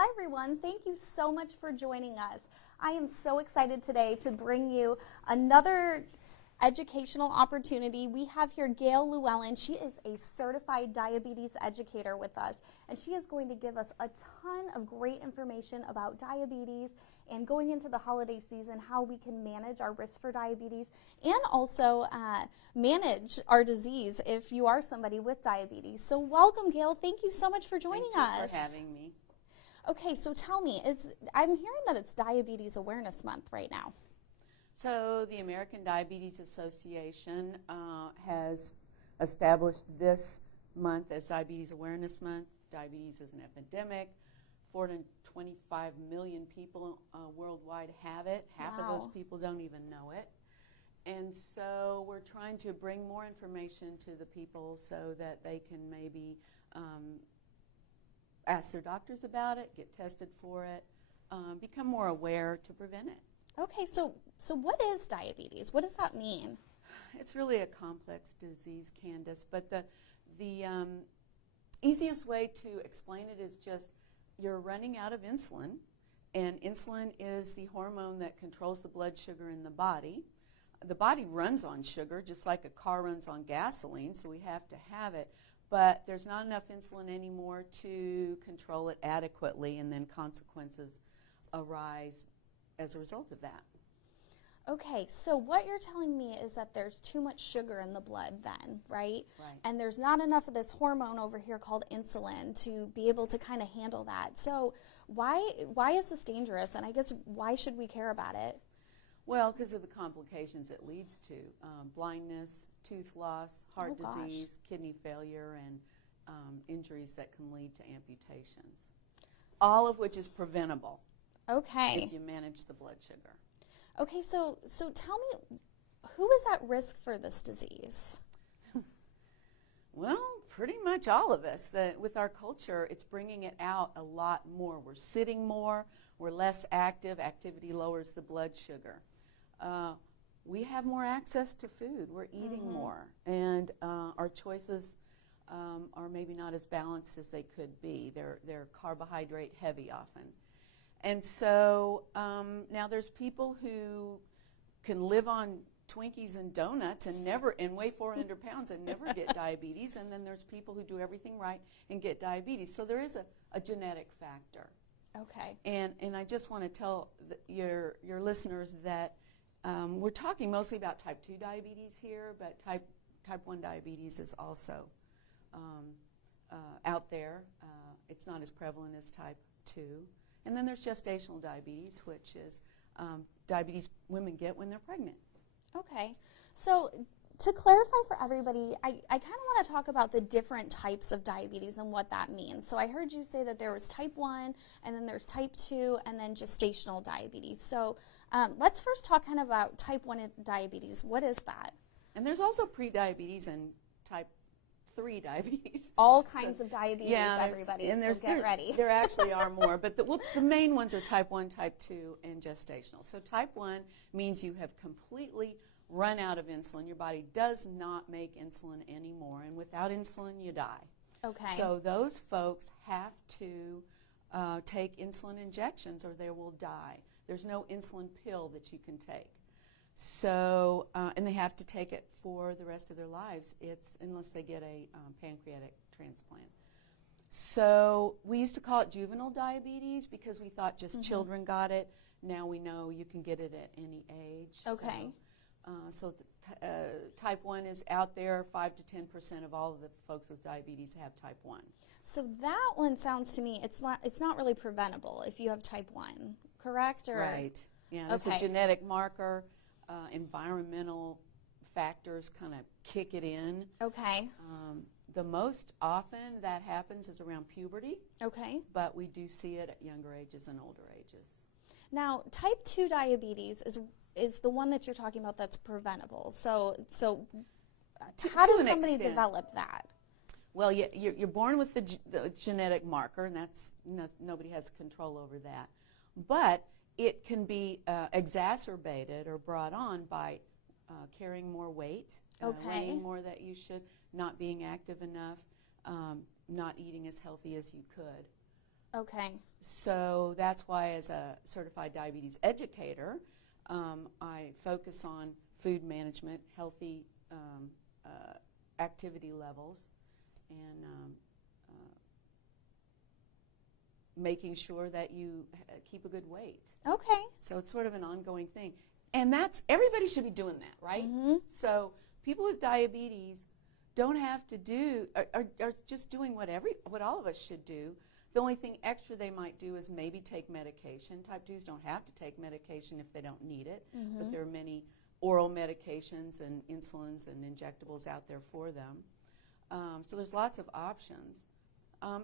Hi everyone, thank you so much for joining us. I am so excited today to bring you another educational opportunity. We have here Gail Llewellyn. She is a certified diabetes educator with us, and she is going to give us a ton of great information about diabetes and going into the holiday season, how we can manage our risk for diabetes and also manage our disease if you are somebody with diabetes. So welcome, Gail. Thank you so much for joining us. Thank you for having me. Okay, so tell me, I'm hearing that it's Diabetes Awareness Month right now. So the American Diabetes Association has established this month as Diabetes Awareness Month. Diabetes is an epidemic. 425 million people worldwide have it. Half of those people don't even know it. And so we're trying to bring more information to the people so that they can maybe ask their doctors about it, get tested for it, become more aware to prevent it. Okay, so what is diabetes? What does that mean? It's really a complex disease, Candace, but the easiest way to explain it is just you're running out of insulin, and insulin is the hormone that controls the blood sugar in the body. The body runs on sugar just like a car runs on gasoline, so we have to have it. But there's not enough insulin anymore to control it adequately, and then consequences arise as a result of that. Okay, so what you're telling me is that there's too much sugar in the blood then, right? Right. And there's not enough of this hormone over here called insulin to be able to kind of handle that. So why is this dangerous, and I guess why should we care about it? Well, because of the complications it leads to. Blindness, tooth loss, heart disease, kidney failure, and injuries that can lead to amputations. All of which is preventable. Okay. If you manage the blood sugar. Okay, so tell me, who is at risk for this disease? Well, pretty much all of us. With our culture, it's bringing it out a lot more. We're sitting more, we're less active. Activity lowers the blood sugar. We have more access to food. We're eating more, and our choices are maybe not as balanced as they could be. They're carbohydrate heavy often. And so now there's people who can live on Twinkies and donuts and weigh 400 pounds and never get diabetes, and then there's people who do everything right and get diabetes. So there is a genetic factor. Okay. And I just want to tell your listeners that we're talking mostly about type 2 diabetes here, but type 1 diabetes is also out there. It's not as prevalent as type 2. And then there's gestational diabetes, which is diabetes women get when they're pregnant. Okay. So to clarify for everybody, I kind of want to talk about the different types of diabetes and what that means. So I heard you say that there was type 1, and then there's type 2, and then gestational diabetes. So let's first talk kind of about type 1 diabetes. What is that? And there's also pre-diabetes and type 3 diabetes. All kinds of diabetes, everybody, and so get ready. There actually are more, but the main ones are type 1, type 2, and gestational. So type 1 means you have completely run out of insulin. Your body does not make insulin anymore, and without insulin, you die. Okay. So those folks have to take insulin injections or they will die. There's no insulin pill that you can take. So, and they have to take it for the rest of their lives, unless they get a pancreatic transplant. So we used to call it juvenile diabetes because we thought just children got it. Now we know you can get it at any age. Okay. So type 1 is out there. 5 to 10% of all of the folks with diabetes have type 1. So that one sounds to me, it's not really preventable if you have type 1, correct? Or? Right. Yeah, there's a genetic marker. Environmental factors kind of kick it in. Okay. The most often that happens is around puberty. Okay. But we do see it at younger ages and older ages. Now, type 2 diabetes is the one that you're talking about that's preventable. So how does somebody develop that? Well, you're born with the genetic marker, and that's nobody has control over that. But it can be exacerbated or brought on by carrying more weight, weighing more that you should, not being active enough, not eating as healthy as you could. Okay. So that's why, as a certified diabetes educator, I focus on food management, healthy activity levels, and making sure that you keep a good weight. Okay. So it's sort of an ongoing thing. And everybody should be doing that, right? Mm-hmm. So people with diabetes don't have to are just doing what all of us should do. The only thing extra they might do is maybe take medication. Type 2s don't have to take medication if they don't need it, but there are many oral medications and insulins and injectables out there for them. So there's lots of options.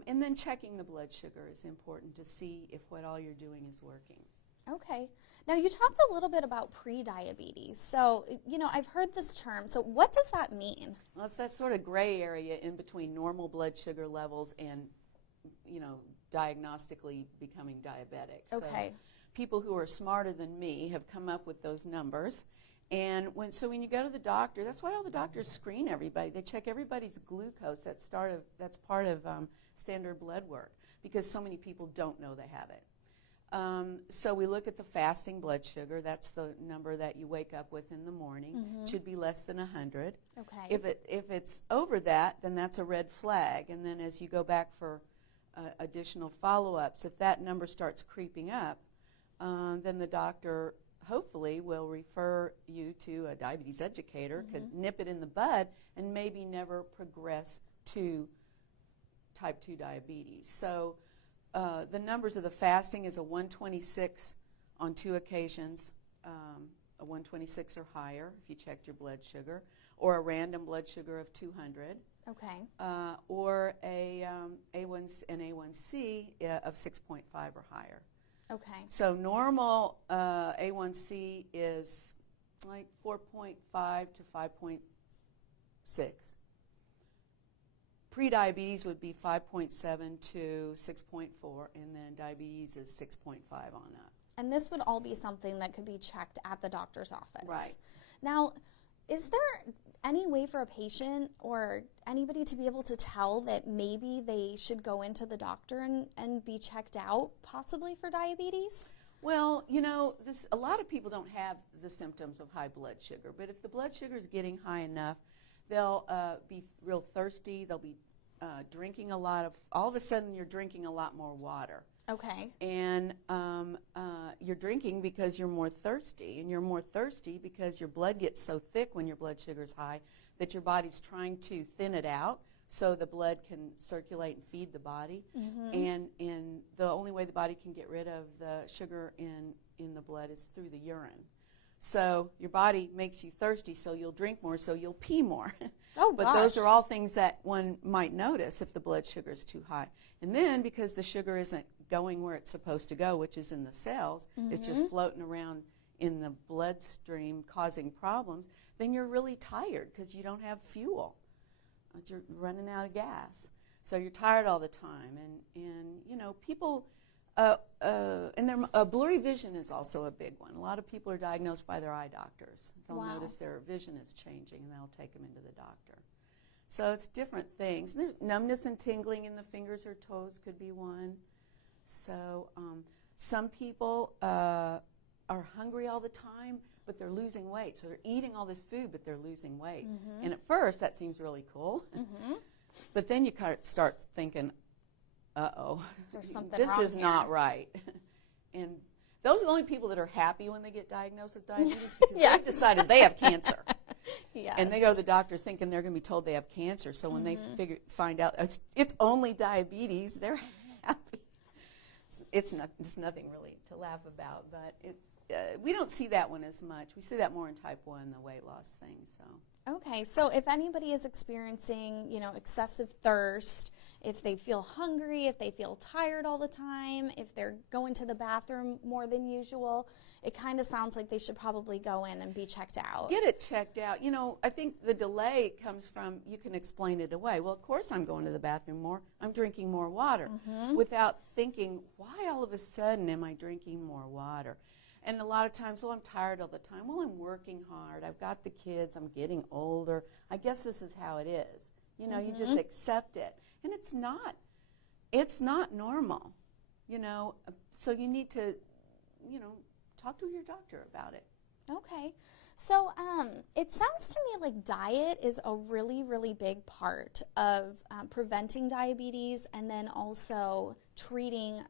And then checking the blood sugar is important to see if what all you're doing is working. Okay. Now, you talked a little bit about pre-diabetes. So, I've heard this term. So what does that mean? Well, it's that sort of gray area in between normal blood sugar levels and, diagnostically becoming diabetic. Okay. So people who are smarter than me have come up with those numbers. And when you go to the doctor, that's why all the doctors screen everybody. They check everybody's glucose. That's part of standard blood work, because so many people don't know they have it. So we look at the fasting blood sugar. That's the number that you wake up with in the morning. It should be less than 100. Okay. If it's over that, then that's a red flag. And then as you go back for additional follow-ups, if that number starts creeping up, then the doctor hopefully will refer you to a diabetes educator, could nip it in the bud, and maybe never progress to type 2 diabetes. So the numbers of the fasting is a 126 on 2 occasions, a 126 or higher if you checked your blood sugar, or a random blood sugar of 200. Okay. Or an A1C of 6.5 or higher. Okay. So normal A1C is like 4.5 to 5.6. Pre-diabetes would be 5.7 to 6.4, and then diabetes is 6.5 on up. And this would all be something that could be checked at the doctor's office. Right. Now, is there any way for a patient or anybody to be able to tell that maybe they should go into the doctor and be checked out, possibly for diabetes? Well, a lot of people don't have the symptoms of high blood sugar, but if the blood sugar is getting high enough, they'll be real thirsty. They'll be drinking all of a sudden you're drinking a lot more water. Okay. And you're drinking because you're more thirsty, and you're more thirsty because your blood gets so thick when your blood sugar is high that your body's trying to thin it out so the blood can circulate and feed the body. And the only way the body can get rid of the sugar in the blood is through the urine. So your body makes you thirsty, so you'll drink more, so you'll pee more. Oh, but gosh. those are all things that one might notice if the blood sugar is too high. And then because the sugar isn't going where it's supposed to go, which is in the cells, it's just floating around in the bloodstream causing problems, then you're really tired because you don't have fuel. You're running out of gas. So you're tired all the time. And people, blurry vision is also a big one. A lot of people are diagnosed by their eye doctors. They'll notice their vision is changing, and they'll take them into the doctor. So it's different things. There's numbness and tingling in the fingers or toes could be one. So some people are hungry all the time, but they're losing weight. So they're eating all this food, but they're losing weight. And at first, that seems really cool. But then you kind of start thinking, uh-oh, There's something this wrong is here. not right. And those are the only people that are happy when they get diagnosed with diabetes, because Yes. they've decided they have cancer. Yes. And they go to the doctor thinking they're going to be told they have cancer. So when they find out it's only diabetes, they're happy. It's nothing really to laugh about, but we don't see that one as much. We see that more in type 1, the weight loss thing. So. Okay, so if anybody is experiencing, excessive thirst, if they feel hungry, if they feel tired all the time, if they're going to the bathroom more than usual, it kind of sounds like they should probably go in and be checked out. Get it checked out. I think the delay comes from you can explain it away. Well, of course I'm going to the bathroom more. I'm drinking more water without thinking, why all of a sudden am I drinking more water? And a lot of times, I'm tired all the time. Well, I'm working hard. I've got the kids. I'm getting older. I guess this is how it is. You just accept it. And it's not. It's not normal. So you need to, talk to your doctor about it. Okay. So it sounds to me like diet is a really, really big part of preventing diabetes and then also treating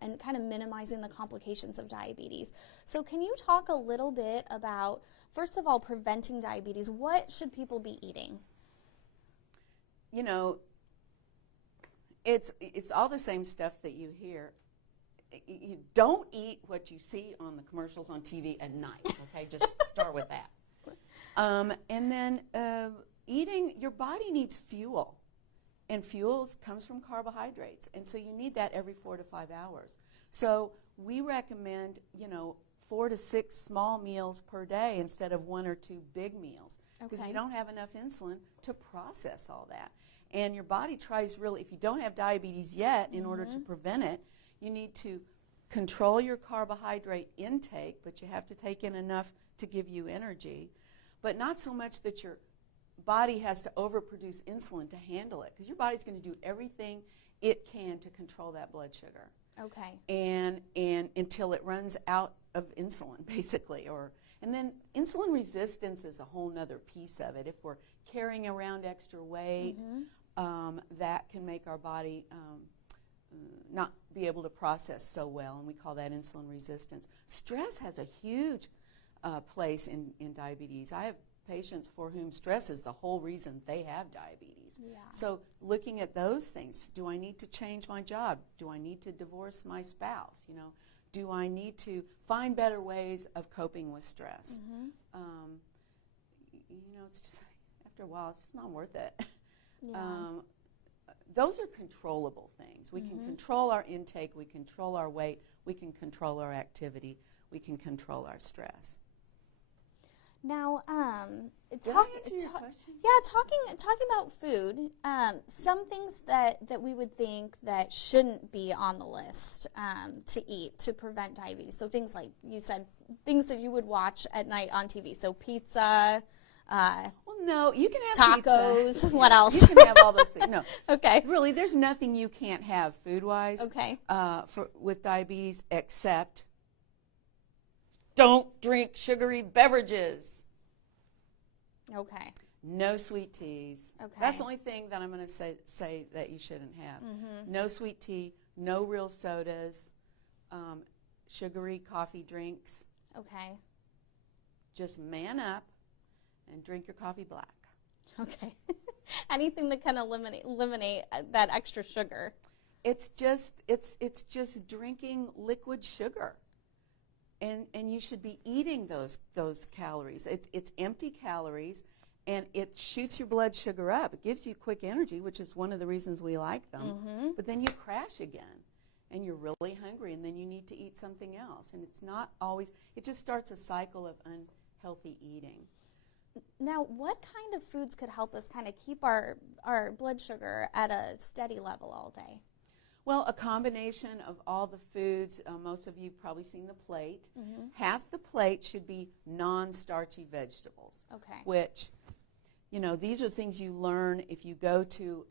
and kind of minimizing the complications of diabetes. So can you talk a little bit about, first of all, preventing diabetes? What should people be eating? It's all the same stuff that you hear. You don't eat what you see on the commercials on TV at night, okay? Just start with that. And then eating, your body needs fuel, and fuel comes from carbohydrates, and so you need that every 4 to 5 hours. So we recommend, 4 to 6 small meals per day instead of 1 or 2 big meals, because you don't have enough insulin to process all that. And your body tries really, if you don't have diabetes yet, in order to prevent it, you need to control your carbohydrate intake, but you have to take in enough to give you energy, but not so much that your body has to overproduce insulin to handle it, because your body's going to do everything it can to control that blood sugar. Okay. And until it runs out of insulin, basically. And then insulin resistance is a whole nother piece of it. If we're carrying around extra weight, that can make our body not be able to process so well, and we call that insulin resistance. Stress has a huge place in diabetes. I have patients for whom stress is the whole reason they have diabetes. Yeah. So looking at those things, do I need to change my job? Do I need to divorce my spouse? Do I need to find better ways of coping with stress? It's just, after a while, it's just not worth it. Yeah. Those are controllable things. We can control our intake, we control our weight, we can control our activity, we can control our stress. Now, Did I answer your question? Yeah, talking about food, some things that we would think that shouldn't be on the list to eat to prevent diabetes. So things like you said, things that you would watch at night on TV. So pizza. No, you can have tacos. Pizza. What else? You can have all those things. No. Okay. Really, there's nothing you can't have food-wise. Okay. With diabetes, except don't drink sugary beverages. Okay. No sweet teas. Okay. That's the only thing that I'm going to say that you shouldn't have. No sweet tea, no real sodas, sugary coffee drinks. Okay. Just man up and drink your coffee black. Okay. Anything that can eliminate that extra sugar. It's just drinking liquid sugar. And you should be eating those calories. It's empty calories, and it shoots your blood sugar up. It gives you quick energy, which is one of the reasons we like them. But then you crash again, and you're really hungry, and then you need to eat something else. And it's not always, it just starts a cycle of unhealthy eating. Now, what kind of foods could help us kind of keep our blood sugar at a steady level all day? Well, a combination of all the foods. Most of you have probably seen the plate. Half the plate should be non-starchy vegetables. Okay. Which, these are things you learn if you go to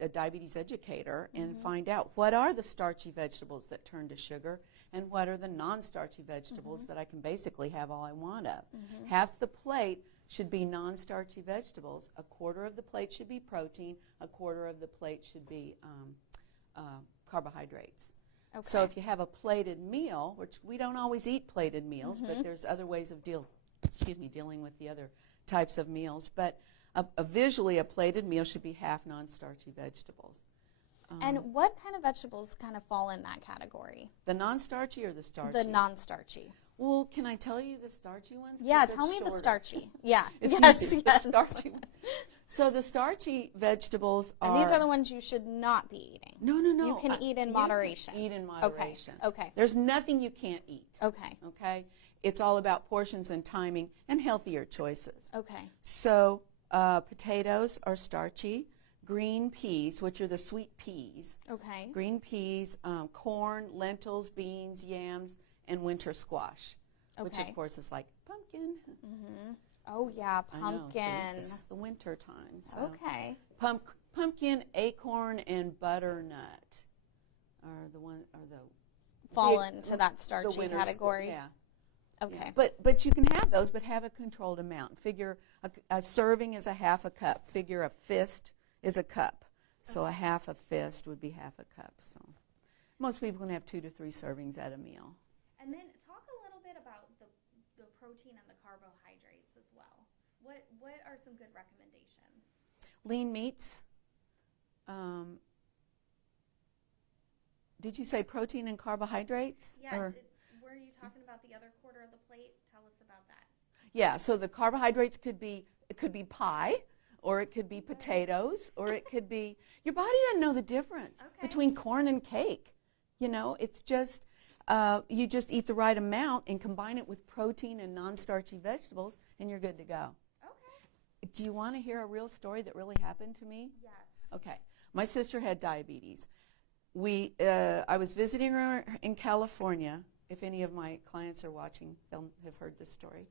a diabetes educator and find out what are the starchy vegetables that turn to sugar and what are the non-starchy vegetables that I can basically have all I want of. Half the plate should be non-starchy vegetables. A quarter of the plate should be protein. A quarter of the plate should be carbohydrates. Okay. So if you have a plated meal, which we don't always eat plated meals, but there's other ways of dealing with the other types of meals. But visually, a plated meal should be half non-starchy vegetables. And what kind of vegetables kind of fall in that category? The non-starchy or the starchy? The non-starchy. Well, can I tell you the starchy ones? Yeah, tell me the starchy. Yeah. Yes. The starchy one. So the starchy vegetables are... And these are the ones you should not be eating. No. You can eat in moderation. Eat in moderation. Okay. There's nothing you can't eat. Okay. It's all about portions and timing and healthier choices. Okay. So potatoes are starchy. Green peas, which are the sweet peas. Okay. Green peas, corn, lentils, beans, yams, and winter squash, which of course is like pumpkin. Oh yeah, pumpkin. I know, it's the winter time. So. Okay. Pumpkin, acorn, and butternut are the fall into that starchy winter category. Yeah. Okay. Yeah. But you can have those, but have a controlled amount. Figure a serving is a half a cup. Figure a fist is a cup. So a half a fist would be half a cup. So most people can have 2 to 3 servings at a meal. And then talk a little bit about the protein and the carbohydrates as well. What are some good recommendations? Lean meats. Did you say protein and carbohydrates? Yes. Were you talking about the other quarter of the plate? Tell us about that. Yeah, so the carbohydrates could be pie, or it could be potatoes, or it could be, your body doesn't know the difference between corn and cake. You know, it's just, you just eat the right amount and combine it with protein and non-starchy vegetables, and you're good to go. Okay. Do you want to hear a real story that really happened to me? Yes. Okay. My sister had diabetes. I was visiting her in California. If any of my clients are watching, they'll have heard this story.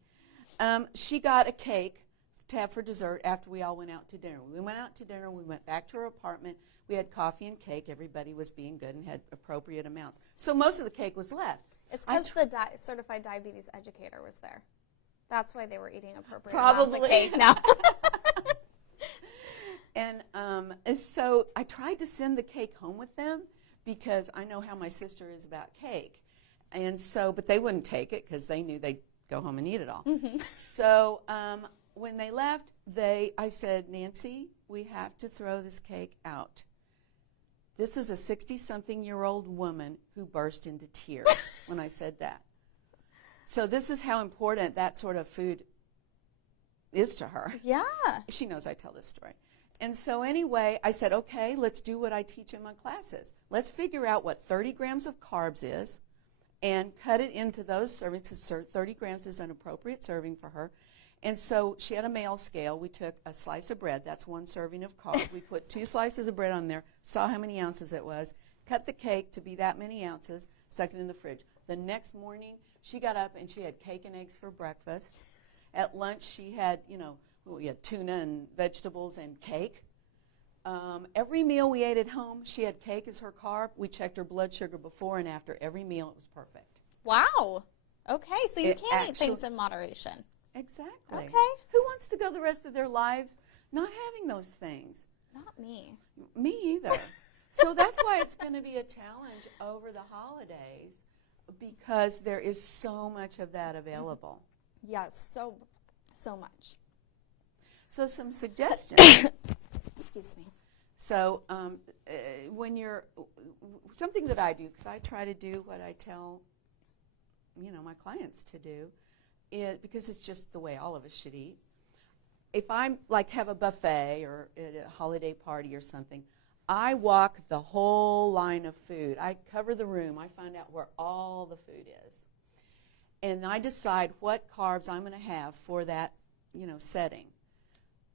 She got a cake to have for dessert after we all went out to dinner. We went out to dinner. We went back to her apartment. We had coffee and cake. Everybody was being good and had appropriate amounts. So most of the cake was left. It's because the certified diabetes educator was there. That's why they were eating appropriate Probably. amounts of cake now. And so I tried to send the cake home with them because I know how my sister is about cake. And so, but they wouldn't take it because they knew they'd go home and eat it all. Mm-hmm. So when they left, I said, Nancy, we have to throw this cake out. This is a 60-something-year-old woman who burst into tears when I said that. So this is how important that sort of food is to her. Yeah. She knows I tell this story. And so anyway, I said, okay, let's do what I teach in my classes. Let's figure out what 30 grams of carbs is and cut it into those servings, because 30 grams is an appropriate serving for her. And so she had a male scale. We took a slice of bread. That's 1 serving of carbs. We put 2 slices of bread on there, saw how many ounces it was, cut the cake to be that many ounces, stuck it in the fridge. The next morning, she got up and she had cake and eggs for breakfast. At lunch, she had, we had tuna and vegetables and cake. Every meal we ate at home, she had cake as her carb. We checked her blood sugar before and after every meal. It was perfect. Wow. Okay, so you can eat things in moderation. Exactly. Okay. Who wants to go the rest of their lives not having those things? Not me. Me either. So that's why it's going to be a challenge over the holidays, because there is so much of that available. Yes, so much. So some suggestions. Excuse me. So when you're, something that I do, because I try to do what I tell, my clients to do, because it's just the way all of us should eat. If I'm have a buffet or at a holiday party or something, I walk the whole line of food. I cover the room. I find out where all the food is. And I decide what carbs I'm going to have for that, setting.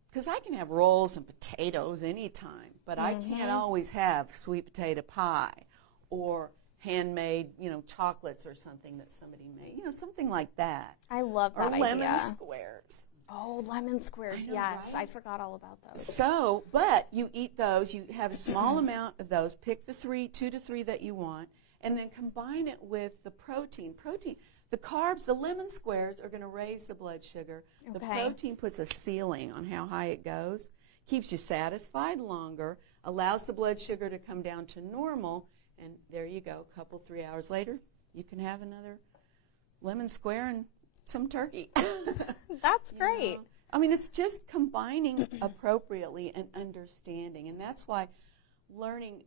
Because I can have rolls and potatoes anytime, but I can't always have sweet potato pie or handmade, chocolates or something that somebody made, something like that. I love that idea. Or lemon squares. Oh, lemon squares, I know, yes. right? I forgot all about those. So, but you eat those, you have a small amount of those, pick the 2 to 3 that you want, and then combine it with the protein. The carbs, the lemon squares are going to raise the blood sugar. The protein puts a ceiling on how high it goes, keeps you satisfied longer, allows the blood sugar to come down to normal, and there you go. A couple, 3 hours later, you can have another lemon square and some turkey. That's great. I mean, it's just combining appropriately and understanding, and that's why learning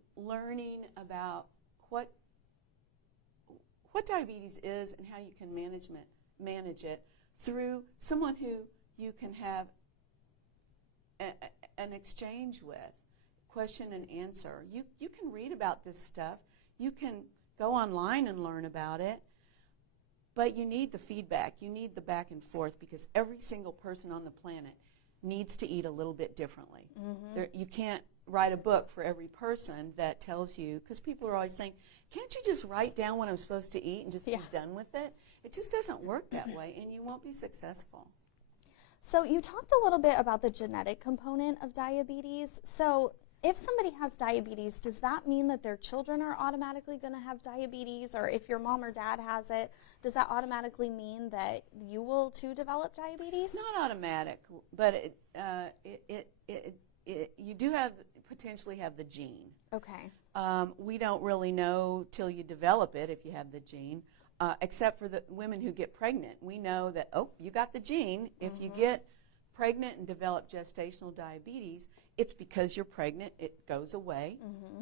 about what diabetes is and how you can manage it through someone who you can have an exchange with, question and answer. You can read about this stuff. You can go online and learn about it. But you need the feedback. You need the back and forth, because every single person on the planet needs to eat a little bit differently. Mm-hmm. You can't write a book for every person that tells you, because people are always saying, can't you just write down what I'm supposed to eat and just be done with it? It just doesn't work that way, and you won't be successful. So you talked a little bit about the genetic component of diabetes. So if somebody has diabetes, does that mean that their children are automatically going to have diabetes? Or if your mom or dad has it, does that automatically mean that you will too develop diabetes? Not automatic, but you do potentially have the gene. Okay. We don't really know till you develop it if you have the gene, except for the women who get pregnant. We know that, oh, you got the gene. If you get pregnant and develop gestational diabetes, it's because you're pregnant. It goes away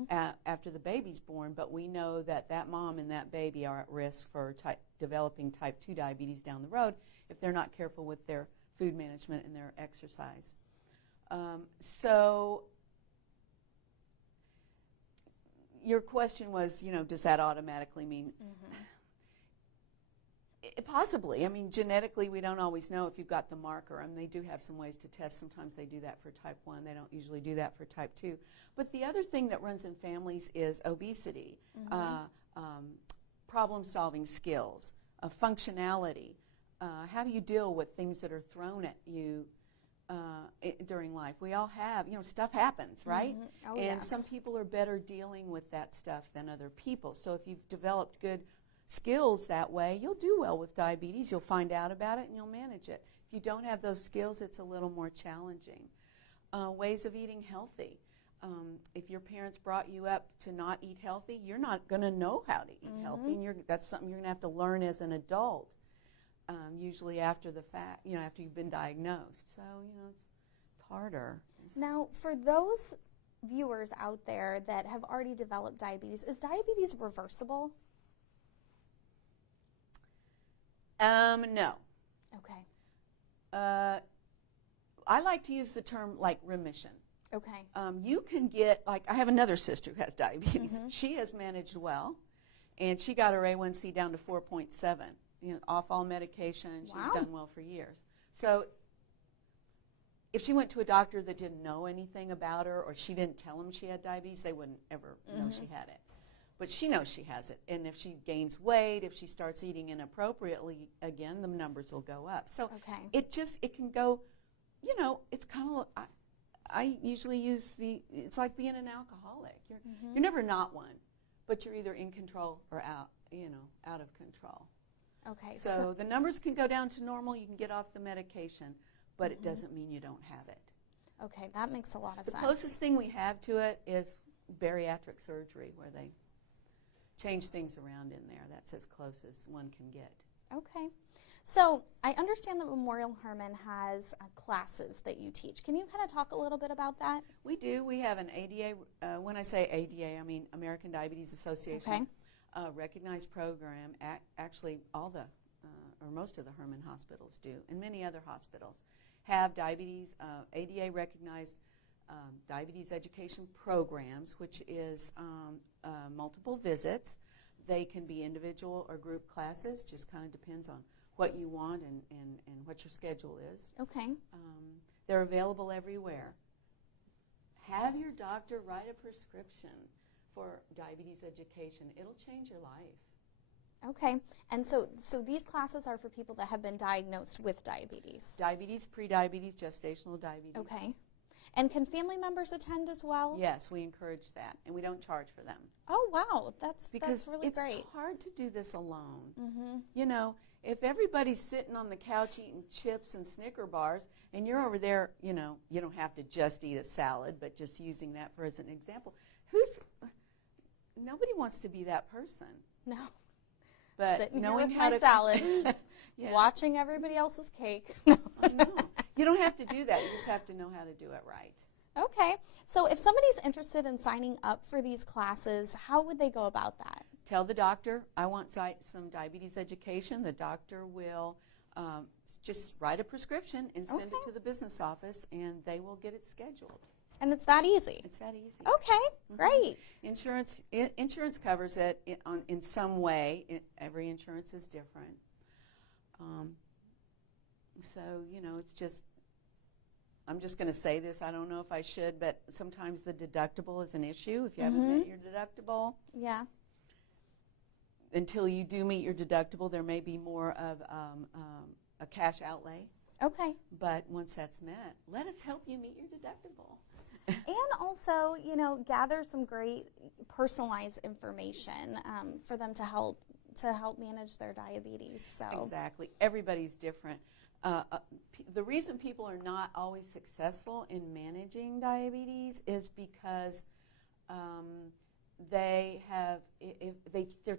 after the baby's born, but we know that that mom and that baby are at risk for developing type 2 diabetes down the road if they're not careful with their food management and their exercise. So your question was, does that automatically mean? Possibly. I mean, genetically, we don't always know if you've got the marker. I mean, they do have some ways to test. Sometimes they do that for type 1. They don't usually do that for type 2. But the other thing that runs in families is obesity, problem-solving skills, functionality. How do you deal with things that are thrown at you during life? We all have, stuff happens, right? Oh, and yes. some people are better dealing with that stuff than other people. So if you've developed good skills that way, you'll do well with diabetes. You'll find out about it and you'll manage it. If you don't have those skills, it's a little more challenging. Ways of eating healthy. If your parents brought you up to not eat healthy, you're not going to know how to eat healthy, and that's something you're going to have to learn as an adult, usually after the fact, after you've been diagnosed. So, it's harder. Now, for those viewers out there that have already developed diabetes, is diabetes reversible? No. Okay. I like to use the term like remission. Okay. You can get, like, I have another sister who has diabetes. She has managed well, and she got her A1C down to 4.7, off all medication. Wow. She's done well for years. So if she went to a doctor that didn't know anything about her, or she didn't tell them she had diabetes, they wouldn't ever know she had it. But she knows she has it, and if she gains weight, if she starts eating inappropriately again, the numbers will go up. So it can go, it's kind of, I usually use it's like being an alcoholic. You're never not one, but you're either in control or out of control. Okay. So the numbers can go down to normal, you can get off the medication, but it doesn't mean you don't have it. Okay, that makes a lot of sense. The closest thing we have to it is bariatric surgery, where they change things around in there. That's as close as one can get. Okay. So I understand that Memorial Hermann has classes that you teach. Can you kind of talk a little bit about that? We do. We have an ADA. When I say ADA, I mean American Diabetes Association. Recognized program. Actually, all the, or most of the Hermann hospitals do, and many other hospitals have diabetes, ADA recognized diabetes education programs, which is multiple visits. They can be individual or group classes, just kind of depends on what you want and what your schedule is. Okay. They're available everywhere. Have your doctor write a prescription for diabetes education. It'll change your life. Okay. And so these classes are for people that have been diagnosed with diabetes. Diabetes, pre-diabetes, gestational diabetes. Okay. And can family members attend as well? Yes, we encourage that, and we don't charge for them. Oh, wow. That's really it's great. hard to do this alone. If everybody's sitting on the couch eating chips and Snicker bars, and you're over there, you don't have to just eat a salad, but just using that as an example. Nobody wants to be that person. No. But sitting knowing here with how my to salad, yeah. watching everybody else's cake. I know. You don't have to do that. You just have to know how to do it right. Okay. So if somebody's interested in signing up for these classes, how would they go about that? Tell the doctor, I want some diabetes education. The doctor will just write a prescription and send it to the business office, and they will get it scheduled. And it's that easy? It's that easy. Okay, great. Insurance covers it in some way. Every insurance is different. So, it's just, I'm just going to say this. I don't know if I should, but sometimes the deductible is an issue. If you haven't met your deductible. Yeah. Until you do meet your deductible, there may be more of a cash outlay. Okay. But once that's met, let us help you meet your deductible. And also, gather some great personalized information for them to help manage their diabetes. So Exactly. Everybody's different. The reason people are not always successful in managing diabetes is because they're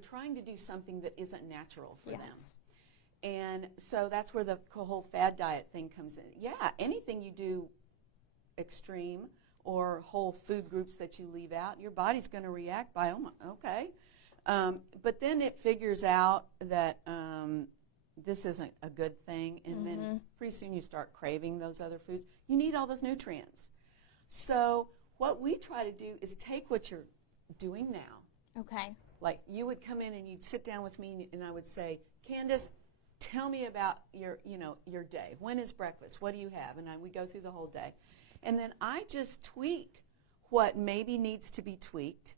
trying to do something that isn't natural for them. And so that's where the whole fad diet thing comes in. Yeah, anything you do extreme or whole food groups that you leave out, your body's going to react by, oh, okay. But then it figures out that this isn't a good thing, and then pretty soon you start craving those other foods. You need all those nutrients. So what we try to do is take what you're doing now. Okay. Like you would come in and you'd sit down with me, and I would say, Candace, tell me about your day. When is breakfast? What do you have? And we go through the whole day. And then I just tweak what maybe needs to be tweaked.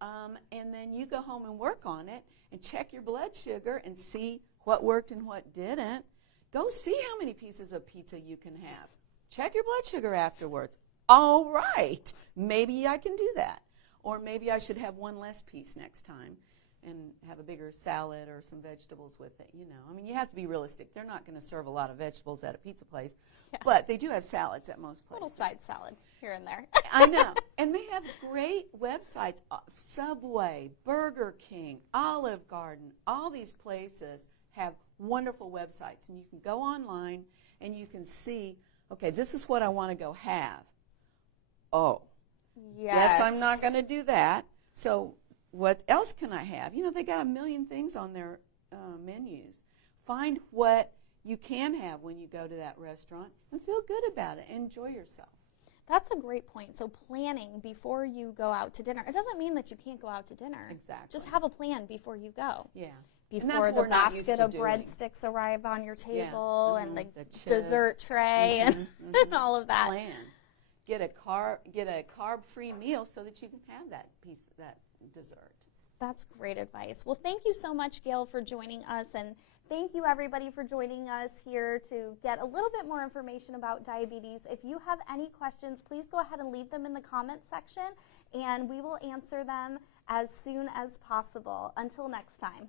And then you go home and work on it and check your blood sugar and see what worked and what didn't. Go see how many pieces of pizza you can have. Check your blood sugar afterwards. All right, maybe I can do that. Or maybe I should have one less piece next time and have a bigger salad or some vegetables with it. I mean, you have to be realistic. They're not going to serve a lot of vegetables at a pizza place, but they do have salads at most places. Little side salad here and there. I know. And they have great websites. Subway, Burger King, Olive Garden, all these places have wonderful websites. And you can go online and you can see, okay, this is what I want to go have. Oh, yes, I'm not going to do that. So what else can I have? They got a million things on their menus. Find what you can have when you go to that restaurant and feel good about it. Enjoy yourself. That's a great point. So planning before you go out to dinner. It doesn't mean that you can't go out to dinner. Exactly. Just have a plan before you go. Yeah. Before the basket of breadsticks arrive on your table and the dessert tray and all of that. Plan. Get a carb-free meal so that you can have that dessert. That's great advice. Well, thank you so much, Gail, for joining us, and thank you, everybody, for joining us here to get a little bit more information about diabetes. If you have any questions, please go ahead and leave them in the comments section, and we will answer them as soon as possible. Until next time.